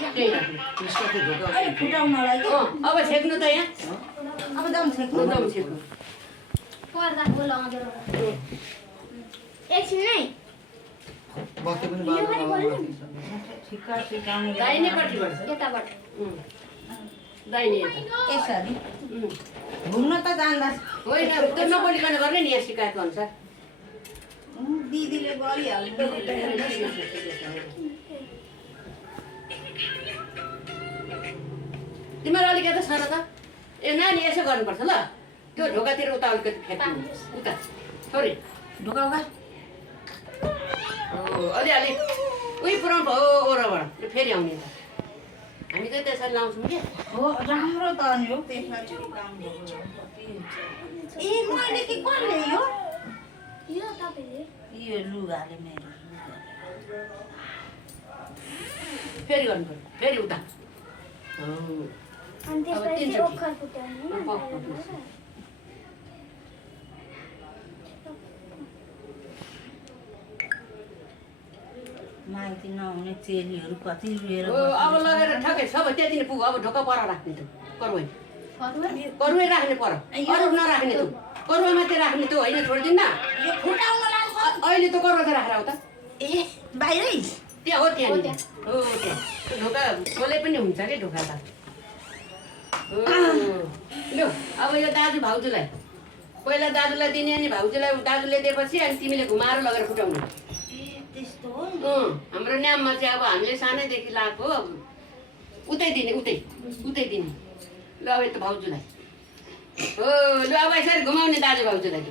त्यही राख्नु त्यसको ढोका अहिले फुटाउनलाई के अब छेक्नु त यहाँ अब दम छेक्नु दम छेक्नु पर्दा बोलाउँदै एकछिन नै बत्ती पनि बाल्नु ठिक्क सिकाउनु दाहिनेपट्टिबाट छ यताबाट दाहिने यता यसरी घुम्न त जान्दा होइन त्यो नबोलिकन गर्ने नि यहाँ सिकाएको अनुसार दिदीले गरिहाल्नु तिमीहरू अलिक यता सर त ए नानी यसो गर्नुपर्छ ल त्यो ढोकातिर उता अलिकति फ्याँक्नु उता छोरी ढोका उका अलिअलि उही पुऱ्याउनु भयो ओरबाट फेरि आउने त हामी चाहिँ त्यसरी लाउँछौँ कि हो राम्रो त नि हो त्यसरी काम ए मैले के गर्ने यो यो तपाईले यो लुगाले मेरो फेरि गर्नु पर्यो फेरि उता अनि त्यसपछि तीनचोटि। ओखर फुटाउनु नि माइती नहुने चेलीहरू कति लिएर अब लगेर ठक्कै छ त्यति नै पुग्यो अब ढोका पर राख्ने त करुवै करुवै राख्ने पर अरू नराख्ने त करुवा मात्रै राख्ने त होइन छोडिदिन्न यो फुटाउन लाग्छ अहिले त करुवा चाहिँ राखेर आऊ त ए बाहिरै त्यहाँ हो त्यहाँ हो त्यहाँ ढोका खोले पनि हुन्छ कि ढोका त लु अब यो दाजु भाउजूलाई पहिला दाजुलाई दिने अनि भाउजूलाई दाजुले दिएपछि अनि तिमीले घुमाएर लगेर फुटाउनु त्यस्तो हो हाम्रो न्याममा चाहिँ अब हामीले सानैदेखि लगाएको अब उतै दिने उतै दिने ल अब यता भाउजूलाई हो लु अब यसरी घुमाउने दाजु भाउजूलाई त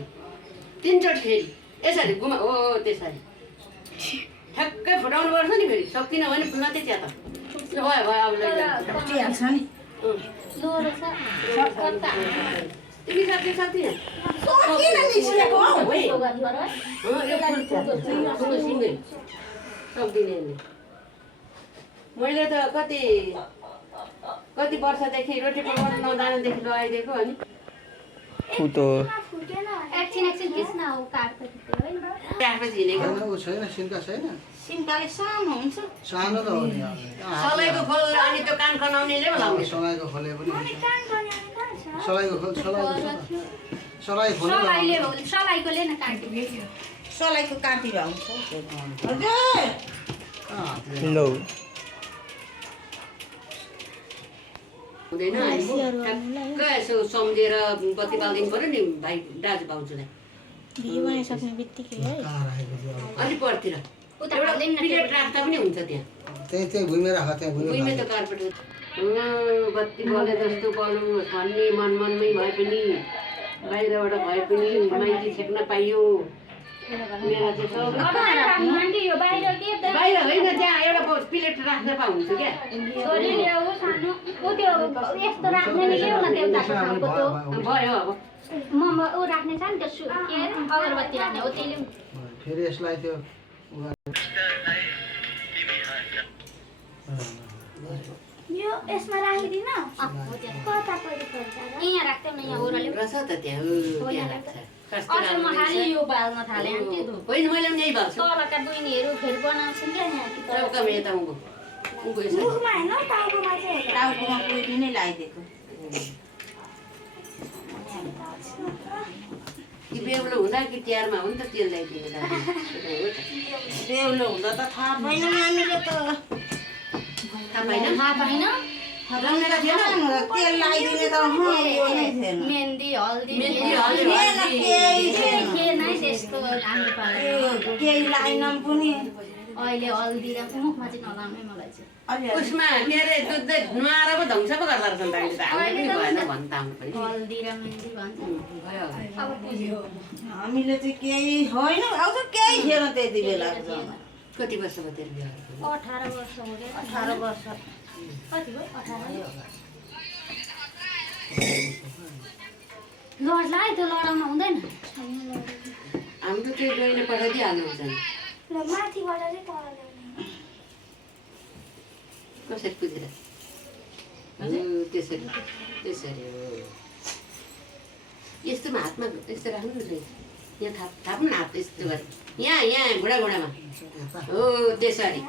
तिनचोटि फेरि यसरी घुमा हो त्यसरी ठ्याक्कै फुटाउनु पर्छ नि फेरि सकिन भने मात्रै चिया त ल भयो भयो अब लैजाऊ फुटिहाल्छ नि लोरो छ तिमी सक्दिन किन निस्केको हौ है यो गर्नु सिँगै सक्दिनँ नि मैले त कति वर्षदेखि रोटी पकाउनु नजानेदेखि लगाइदिएको अनि फुटेन एकछिन खिच्न हो काट्दै राखेपछि हिँडेको ऊ छैन सिन्का छैन सिन्काले सानो हुन्छ सानो त हो नि सलाइको खोल अनि त्यो कान खनाउनेले पो लाउने सलाइको खोले पनि अनि हुन्छ कान गर्ने छ सलाइको खोल सलाइ खोले सलाइकोले न काट्यो सलाइको काटेर आउँछ हजुर लो हुँदैन ठ्याक्क यसो सम्झेर बत्ती बालिदिनु पऱ्यो नि भाइ दाजु भाउजूलाई बनाइसक्ने बित्तिकै है अलि परतिर उता एउटा हाल्दैन प्लेट राख्दा पनि हुन्छ त्यहाँ त्यही भुइँमै राख त्यहाँ भुइँमै भुइँमै त कार्पेट बत्ती बले जस्तो बलोस् भन्ने मनमै भए पनि बाहिरबाट भए पनि माइती छेक्न पाइयो मेरा चाहिँ सब बाहिर होइन त्यहाँ एउटा प्लेट राख्दा पा हुन्छ क्या भयो अब राख्ने छ नि त्यो अगरबत्ती राख्ने हो त्यसले फेरि यसलाई त्यो यो यसमा राखिदिन कता परि पर्छ यहाँ राख्थ्यौ न यहाँ ओरले रहेछ त त्यहाँ त्यहाँ राख्छ असलमा खालि यो बाल्न थाले अनि त्यो होइन मैले पनि यही भएको छु तलका दुइनीहरू फेरि बनाउँछन् क्या यहाँ सबका यता उँभो यसो मुखमा हैन टाउकोमा चाहिँ टाउकोमा कोही नै लगाइदिएको कि बेहुलो हुँदा कि तिहारमा हो नि त तेल ल्याइदिनु बेहुलो हुँदा त थाहा छैन नानीले त थाहा पाइन थाहा पाइन जन्मेका थिएन तेल लगाइदिने त यो नै थिएन मेहन्दी हल्दी मेहन्दी, हल्दी, के नै त्यस्तो हामी पाल्यो केही लाइन पनि अहिले हल्दी र मुखमा चाहिँ नलाउने मलाई चाहिँ उसमा के अरे दुध नुहाएर पो ध्वंस पो गर्दो रहेछ नि त अहिले त हामीले पनि भएन भन्न त आउनु पनि हल्दी र मेहन्दी भन्छ भयो अब बुझ्यो हामीले चाहिँ केही होइन आउँछ केही थिएन त्यति बेला कति वर्ष भयो तेरो बिहा 18 वर्ष हो रे 18 वर्ष कति भयो 18 लड्ला त्यो लडाउन हुँदैन हाम्रो त्यो गइने पठाइदिइहाल्नुहुन्छ नि ल माथिबाट चाहिँ तल ल्याउने कसरी पुगेर त्यसरी त्यसरी हो यस्तोमा हातमा यस्तो राख्नु न यहाँ थाप्नु न हात यस्तो गरेर यहाँ घुँडामा हो त्यसरी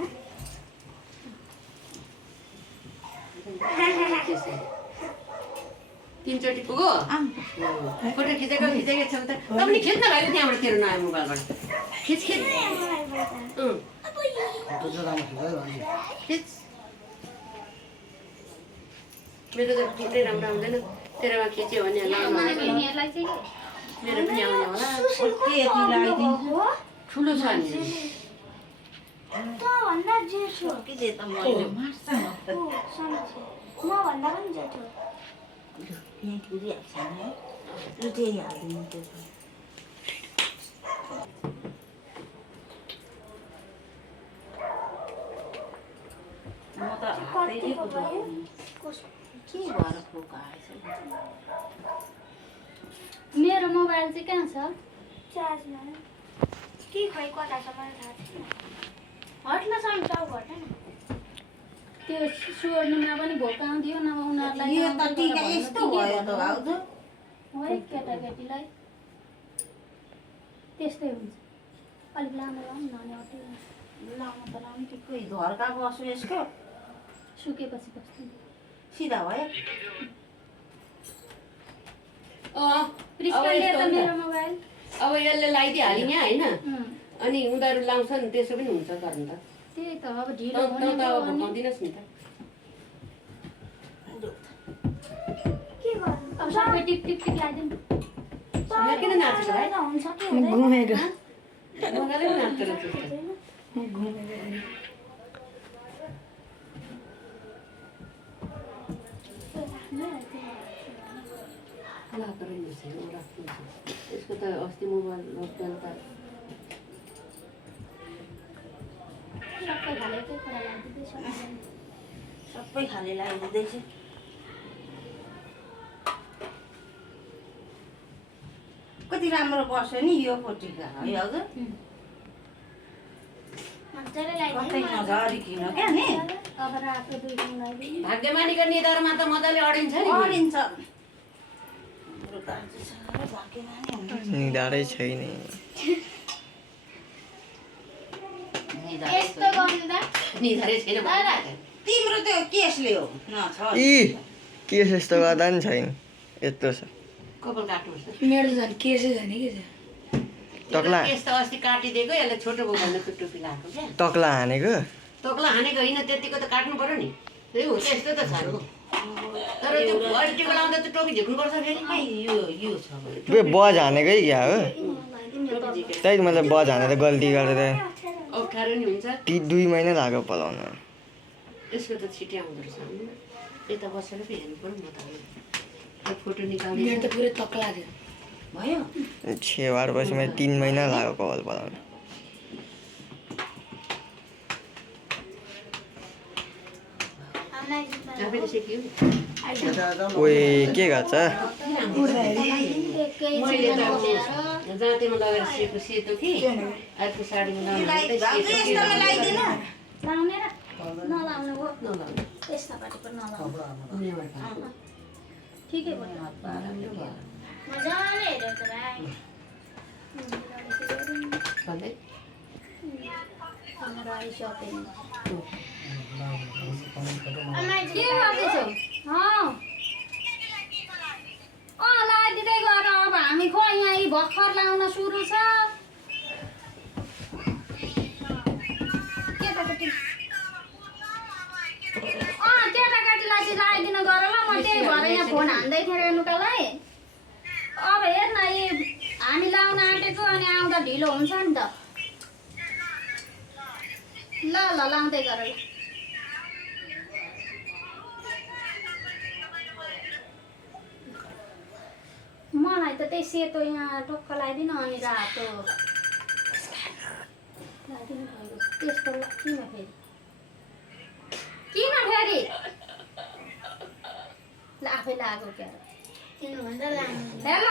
त्यसै 3 चोटि पुग्यो फोटो खिचेको छ भने त तपाईले खिच्न भएको त्यहाँबाट तेरो नयाँ मोबाइलबाट खिच फोटो चाहिँ राम्रो खिच्छ है भन्छ खिच मेरो त खिच्दै राम्रो आउँदैन तेरोमा खिच्यो भने लाउनु यिनीहरूलाई चाहिँ मेरो पनि आउने होला ठुलो छ नि तँभन्दा जेठो कि दे त मैले सानो छ मभन्दा पनि जेठो यहाँ कुरिहाल्छ नि लुटेरी हालिदिनु त्यो म त हातैले कुदाउँछु के भएर फोका आएछ मेरो मोबाइल चाहिँ कहाँ छ चार्जमा के खै कता छ मलाई थाहा छैन हट्न सक्छ घट न त्यो सोर्नुमा पनि भोक आउँथ्यो नभए उनीहरूलाई यो त टिका यस्तो भयो त भाउजू है केटाकेटीलाई त्यस्तै हुन्छ अलिक लामो लाउनु न अनि अटे लाउनु त लाउनु कि कोही घरका बस्यो यसको सुकेपछि बस्नु सिधा भयो प्रिस्काले त मेरो मोबाइल अब यसले लगाइदिइहाल्यो यहाँ होइन अनि उनीहरू लाउँछन् त्यसो पनि हुन्छ गर्नु त त्यही त अब ढिलो त हुने त अब भगाउँदिनस् नि त के गर्नु अब सबै टिप टिप टिप लगाइदिनु यहाँ किन नाचेको भाइ हुन्छ कि हुँदैन मजाले पनि नाच्दो रहेछ उसले। लाग्दो रहेछ यो राख्नु छ। यसको त अस्ति मोबाइल बेलुका सबै हालेकै कुरा लाग्दैछ सबै खाले लगाइदिँदैछ कति राम्रो बस्यो नि यो फोटिका है हजुर मजाले कतै लगाइदिनु नझरिकन क्या नि अब रातो दुई दिन लगाइदिनु भाग्यमानीको निधारमा त मजाले अडिन्छ नि अडिन्छ हाम्रो दाजु साह्रो भाग्यमानी हुनुहुन्छ निधारै छैन यस्तो गर्नु त निधारै छैन भने। तिम्रो त्यो केसले हो न छ यी के यस्तो गर्दा नि छैन यस्तो छ कपाल काट्नुपर्छ मेरो झन् केसै छैन के छ तक्ला केस त अस्ति काटिदिएको यसले छोटो भयो भने टुप्पी लगाएको क्या तक्ला हानेको तोक्ला हानेको होइन त्यतिको त काट्नु पर्यो नि त्यही हो त्यस्तो त छ तर त्यो अल्टीको लाउँदा त टोपी झिक्नुपर्छ फेरि खै यो छ भने बे बज हानेकै क्या हो टोपी झिकेर त्यही त मैले बज हानेर गल्ती गरेर अप्ठ्यारो नि हुन्छ 2 महिना लाग्यो पलाउन यसको त छिट्टै आउँदो रहेछ यता बसेर पो हेर्नु पर्यो म त अब फोटो निकाल्ने मेरो त पुरै तक्ला थियो भयो छेवार पछि मैले 3 महिना लाग्यो कपाल पलाउन आफैले सिक्यो ओए के गर्छ मैले त जाँतेमा लगेर सेतो सेतो कि अर्को साडीमा लगाउनु भाउजू यस्तोमा लगाइदिनु लाउने र नलाउनु हो नलाउनु यस्तापट्टि पनि नलाउनु कपडा दुनियाँबाट ठिकै भयो राम्रो भयो मजाले हेऱ्यो त भाइ भन्दै हाम्रो आइसक्यो आमा के गर्दैछौ लगाइदिँदै गर अब हामी खो यहाँ यी भर्खर लाउन सुरु छ केटाकेटी केटाकेटीलाई चाहिँ लगाइदिन गर ल म त्यही भएर यहाँ फोन हान्दै थिएँ रेणुकालाई अब हेर न यी हामी लाउन आँटेको अनि आउँदा ढिलो हुन्छ नि त ल ल लाउँदै गर ल मलाई त त्यही सेतो यहाँ टक्क लगाइदिन अनि रातो लगाइदिनु भयो त्यस्तो किन फेरि ल आफै लगाएको क्या तिनीभन्दा लानु हेर ल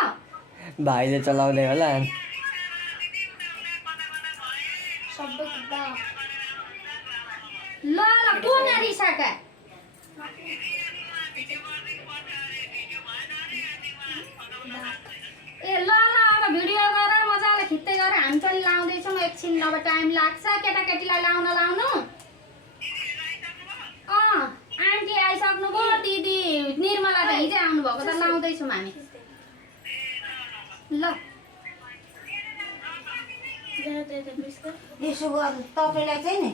भाइले चलाउँदै होला सबै कुदा ल ल को यहाँ रिसाका ए ल ल अब भिडियो गर मजाले खिच्दै गर हामी पनि लाउँदैछौँ एकछिन अब टाइम लाग्छ केटाकेटीलाई लाउनु आन्टी आइसक्नुभयो दिदी आउँदैछौँ हामी ल यसो गर्नु तपाईँलाई चाहिँ नि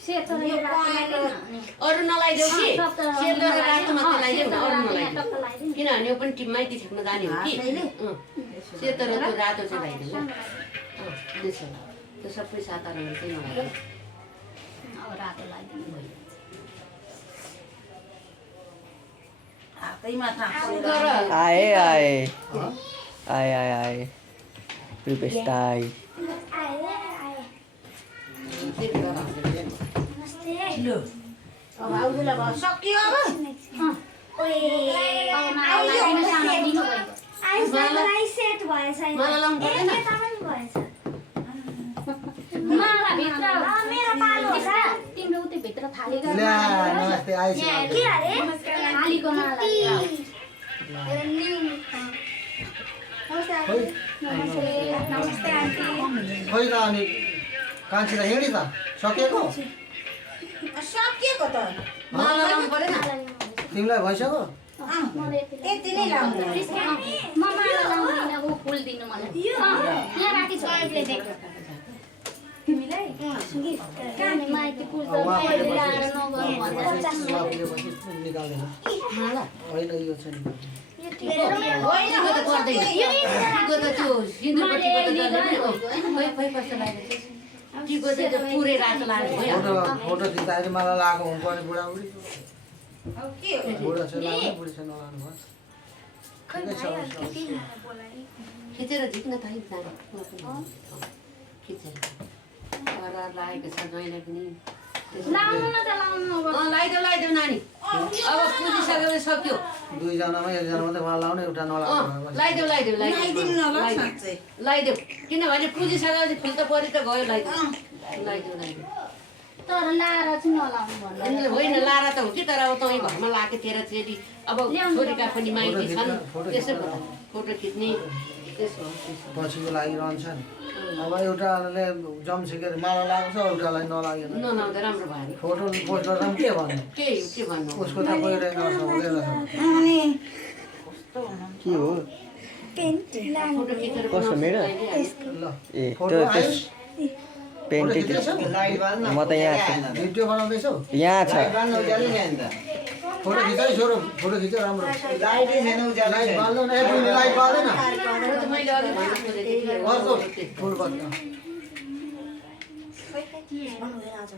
सेतो र यो रातो लगाइदिनु न। अरू नलाइदेऊ कि सब त सेतो र रातो मात्रै लगाइदेऊ न, अरू रातो नलाइदेऊ टक्क लगाइदिनु। किनभने यो पनि टिममै देख्न जाने हो कि सेतो र त्यो रातो चाहिँ लगाइदेऊ ल त्यसो त्यो सबै साधारण चाहिँ नलाइदेऊ अब रातो लगाइदिनु। हातैमा थाप्छ तर आए आए आए आए आए रुपेश दाई लु अब आउजुलाई भयो सक्यो अब अब मलाई लगाइदिनु, सानो दिनु भयो। सेट भएछ मलाई लाउनु पर्दैन माला भित्र मेरो पालो होला तिम्रो उतै भित्र थालेको ल्या नमस्ते आइस के अरे थालीको माला खोइ नमस्ते आन्टी खोइ त अनि कान्छी त हिँडी त सकेको सकिएको त मलाई लाउनु परेन तिमीलाई भइसक्यो यति नै लाउँदा म माला लाउँदिनँ, ऊ फुल दिनु मलाई यहाँ राखी छ तिमीलाई अनि माइती फुल त पहिले ल्याएर नगर्नु भन्दा निकाल्दैन होइन यो चाहिँ टिको त गर्दैन टिको त त्यो सिन्दुरपट्टिको त गर्दैन नि खै कस्तो लाग्यो टिको चाहिँ त्यो पुरै रातो लाग्यो भयो फोटो खिच्दाखेरि मलाई लगाएको हुनुपर्ने बुढाबुढी अब के हो बुढा चाहिँ लानु बुढी चाहिँ नलानु भयो ठिकै छ खिचेर झिक्न त खिचेर लागेको छ जहिले पनि लाउनु न त लाउनु अब लगाइदेऊ नानी अब पुजिसकेपछि सक्यो दुईजनामा एकजना मात्रै मलाई लाउने एउटा नलाग्नु लगाइदेऊ लगाइदिनु न ल साँच्चै लगाइदेऊ किनभने पुजिसकेपछि फिल त परि त गयो लगाइदेऊ तर लाएर चाहिँ नलाउनु भन्दा होइन लारा त हो कि तर अब तँ घरमा लाएको तेह्र चेली अब छोरीका पनि माइती छन् त्यसै फोटो खिच्ने त्यसो पछिको लागि रहन्छ नि अब एउटाले जम्सिकेर माला लगाएको छ एउटालाई नलागेन नलाउँदा राम्रो भयो फोटो पोस्ट गर्दा पनि के भन्नु के भन्नु उसको त पहिरो हुँदैन अनि के हो पेन्ट लानु फोटो खिचेर कस्तो मेरो ल ए फोटो त्यो आइस पेन्ट म त यहाँ छु भिडियो बनाउँदैछौ यहाँ छ फोटो खिच है छोरो फोटो खिच राम्रो लाइट बाल्दैन ए तिमीले लाइट बाल्दैन मैले अघि भन्न खोजेको अर्को थिएँ फुल बत्ती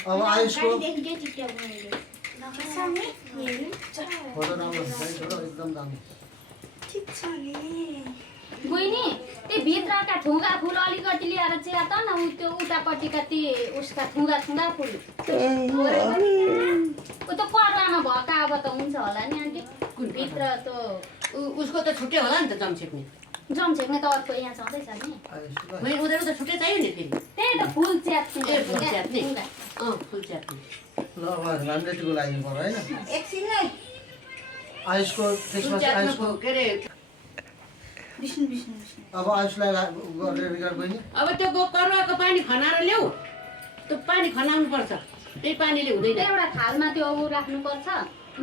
अब आयुषको फोटो राम्रो खिच है छोरो एकदम दामी ठिक छ नि बहिनी त्यो भित्रका ठुङ्गा फुल अलिकति ल्याएर चाहिँ त न ऊ त्यो उतापट्टिका ती उसका ठुङ्गा फुल ऊ त पर्दामा भएका अब त हुन्छ होला नि आन्टी भित्र त्यो उसको त छुट्टै होला नि त जमसेक्ने जमछेक्ने त अर्को यहाँ छँदैछ नि आयुषलाई मैले उनीहरू त छुट्टै चाहियो नि फेरि त्यही त फुल च्यात्ने ए फुल च्यात्ने ठुङ्गा। फुल च्यात्ने ल अब राम्रेटीको लागि पर्यो होइन एकछिन नै आयुषको फुल त्यसमा चाहिँ आयुषको च्यात्नुको के अरे बिस्नु बिस्नु बिस्नु अब आयुषलाई गरेर बिगार बहिनी अब त्यो करुवाको पानी खनाएर ल्याऊ त्यो पानी खनाउनु पर्छ त्यही पानीले हुँदैन एउटा थालमा त्यो ऊ राख्नुपर्छ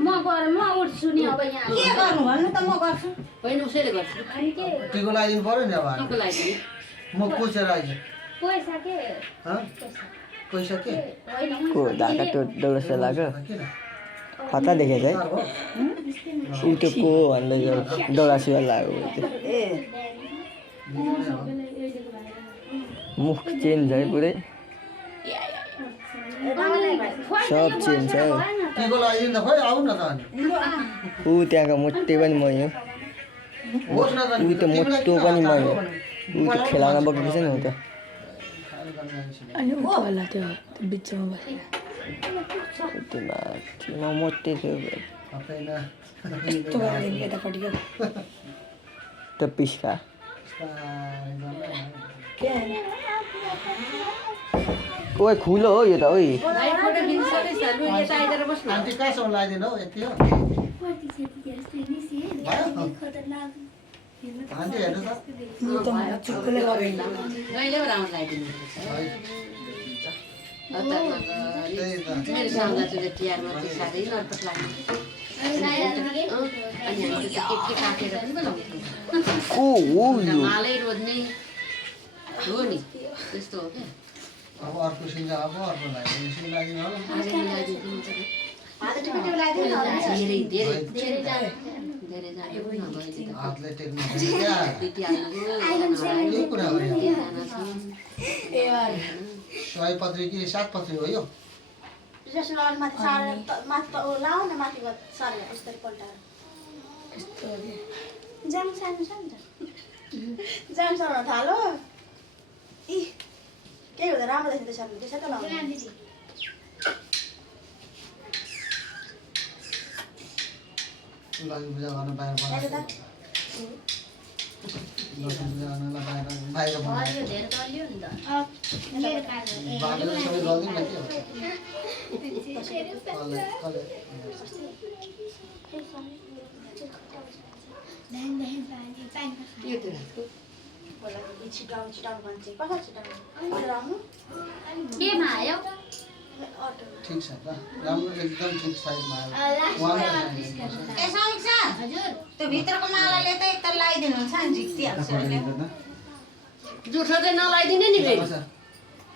म गएर म उठ्छु नि अब यहाँ के गर्नु भन्नु त म गर्छु होइन उसैले गर्छ अनि के टिको लगाइदिनु पर्यो नि अब हामी। टिको लागि म पुछेर आइज पैसा के पैसा के होइन को धाका त्यो दौरा सुरुवाल लाग्यो किन कता देखेको है तार भयो युट्युबको भन्दै दौरा सुरुवाल लाग्यो ए मुख चेन्ज है पुरै सब चेन्ज है टिको लगाइदिनु त खोइ आऊ न त अनि ऊ त्यहाँको मोटे पनि मै हो होस् न त ऊ त मोटो पनि मै हो ऊ त खेलाउन बोकेको छ नि ऊ त अनि उठ्ला त्यो बिचमा बसेर त्यो माथि म मोटे थियो होइन यस्तो गरेर यतापट्टिको त्यो पिस्का ओए खुलो हो यो त ओइ भाइ फोटो खिचिसकेछ लु यता आइदिएर बस्नु आन्टी कहाँसम्म लगाइदिनु हौ यति हो आन्टी हेर्नु त चुक्कुले गरेन जहिले राम्रो लगाइदिनु त्यही त मेरो साउला चाहिँ तिहारमा चाहिँ साह्रै नर्पट लाग्ने अनि हामीले के काटेर पनि बनाउँछौँ को हो यो मालै रोज्ने हो नि त्यस्तो हो क्या अब अर्को सिङ्गा अब अर्को लाग्यो सिङ्गा लाग्ने होला आज मिलाइदिनु पर्यो हातले टिपेटिपे लगाइदिनु न धेरै धेरै धेरै जाने पनि नभए हातले टेक्नु पर्यो क्या त्यति हाल्नु यही कुरा हो यो ए यार सयपत्री कि सातपत्री हो यो जस्तो लगाउनु माथि सारेर माथि लाऊ न माथिबाट सारेर यस्तरी पल्टाएर यस्तो अरे जाम सानो सानो जाम सानो थालो इ के हुँदा राम्रो देखिँदैछ नि त्यसै त लगाउनु लक्ष्मी पूजा गर्न बाहिर बनाएको लक्ष्मी पूजा गर्नलाई बाहिर बनाएको धेरै बलियो नि त बाबुले सबै गरिदिउँ न के हो कसले यो त रातको छिटाउनु छिटाउनु भन्छ कसरी छिटाउनु राम्नु केमा आयो ठिक छ त राम्रो एकदम ठिक साइजमा आयो ए समीक्षा हजुर त्यो भित्रको मालाले त एक त लगाइदिनु हुन्छ नि झिक्तिहाल्छ अहिले जुठो चाहिँ नलाइदिने नि फेरि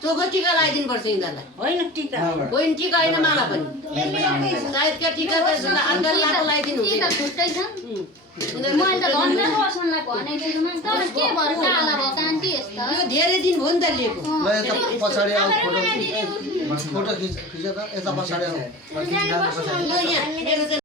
चोखो टिका लगाइदिनु पर्छ यिनीहरूलाई होइन टिका होइन टिका होइन माला पनि सायदका टिका त अन्डर लाको लगाइदिनु टिका हुँदैन छुट्टै छ मैले त घन्टा पर्सनलाई भनेको छु तर के भएर काला भयो त आन्टी यस्तो यो धेरै दिन भयो नि त लिएको ल यता पछाडि आऊ फोटो खिच त यता पछाडि आऊ ल यहाँ मेरो चाहिँ